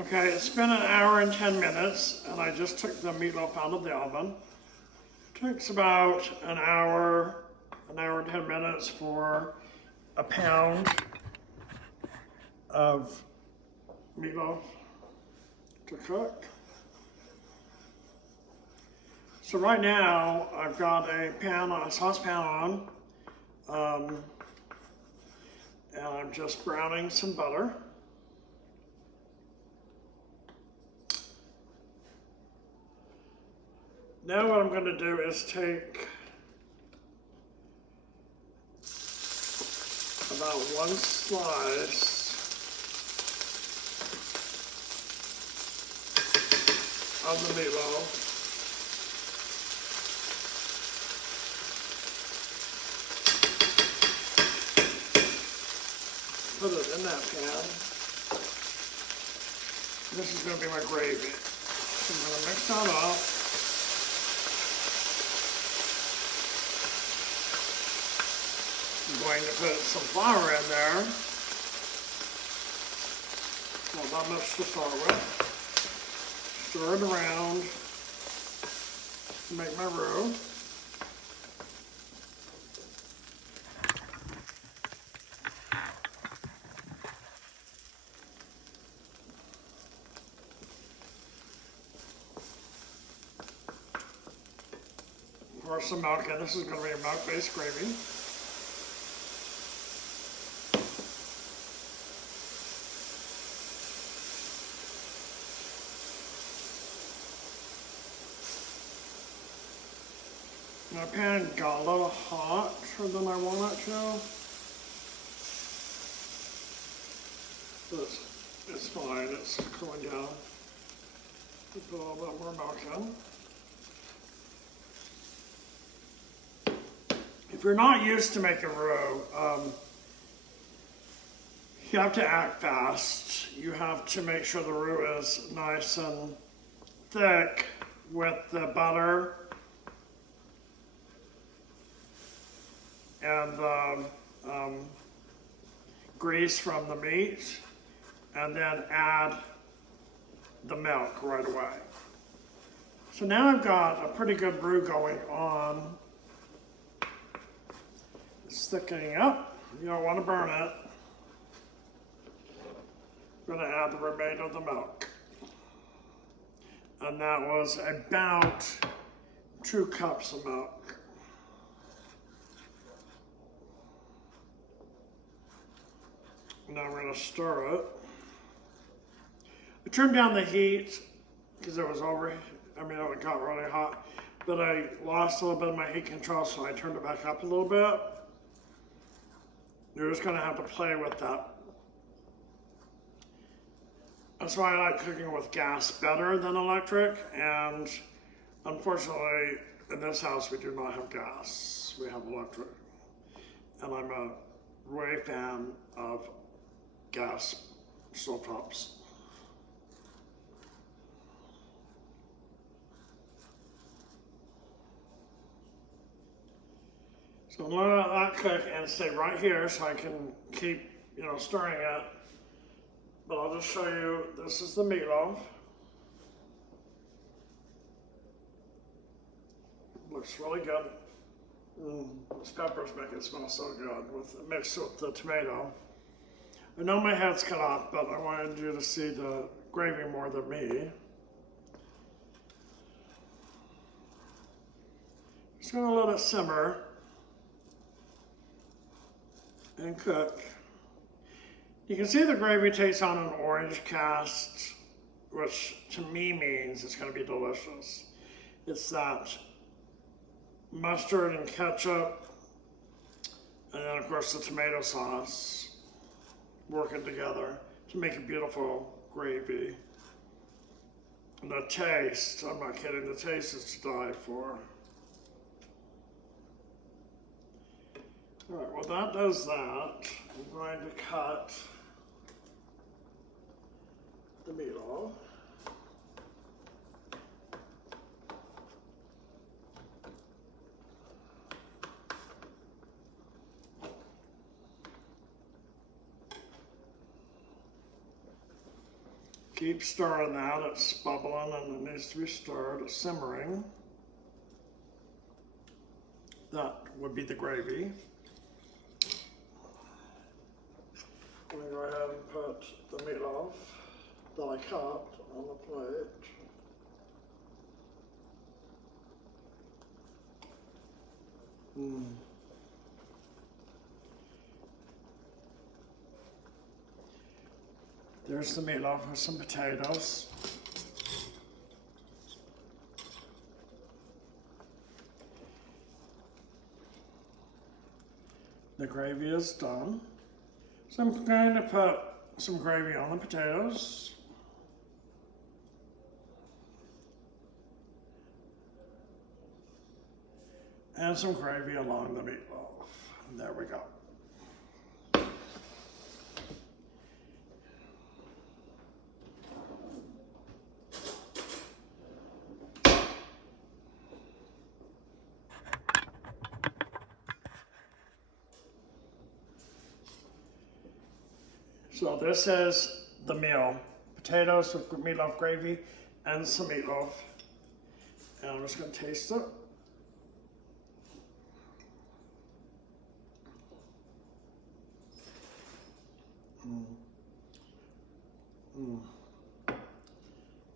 Okay, it's been an hour and 10 minutes, and I just took the meatloaf out of the oven. It takes about an hour and 10 minutes for a pound of meatloaf to cook. So right now, I've got a saucepan on, and I'm just browning some butter. Now what I'm going to do is take about one slice of the meatloaf. Put it in that pan. This is going to be my gravy. So I'm going to mix that up. I'm going to put some flour in there. Well, not much to start with. Stir it around to make my roux. Pour some milk in. This is going to be a milk-based gravy. My pan got a little hotter than I want it to. But it's fine, it's cooling down. Put a little bit more milk in. If you're not used to making roux, you have to act fast. You have to make sure the roux is nice and thick with the butter and the grease from the meat, and then add the milk right away. So now I've got a pretty good roux going on. It's thickening up. You don't want to burn it. I'm going to add the remainder of the milk. And that was about 2 cups of milk. Now we're going to stir it. I turned down the heat because it was it got really hot, but I lost a little bit of my heat control, so I turned it back up a little bit. You're just going to have to play with that. That's why I like cooking with gas better than electric, and unfortunately in this house we do not have gas, we have electric. And I'm a way fan of gas stovetops. So I'm going to let that cook and stay right here so I can keep, stirring it. But I'll just show you, this is the meatloaf. Looks really good. Those peppers make it smell so good mixed with the tomato. I know my head's cut off, but I wanted you to see the gravy more than me. Just gonna let it simmer and cook. You can see the gravy takes on an orange cast, which to me means it's going to be delicious. It's that mustard and ketchup, and then of course the tomato sauce working together to make a beautiful gravy. And the taste, I'm not kidding, the taste is to die for. All right, well that does that. I'm going to cut the meatloaf. Keep stirring that. It's bubbling and it needs to be stirred. It's simmering. That would be the gravy. I'm going to go ahead and put the meatloaf that I cut on the plate. There's the meatloaf with some potatoes. The gravy is done. So I'm going to put some gravy on the potatoes. And some gravy along the meatloaf. And there we go. So this is the meal. Potatoes with meatloaf gravy and some meatloaf. And I'm just going to taste it.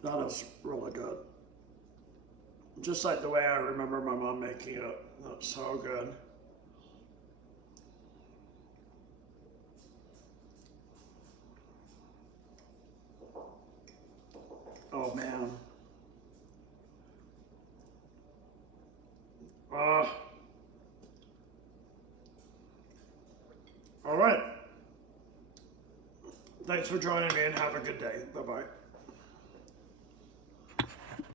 That is really good. Just like the way I remember my mom making it. That's so good. Oh man. All right. Thanks for joining me and have a good day. Bye-bye.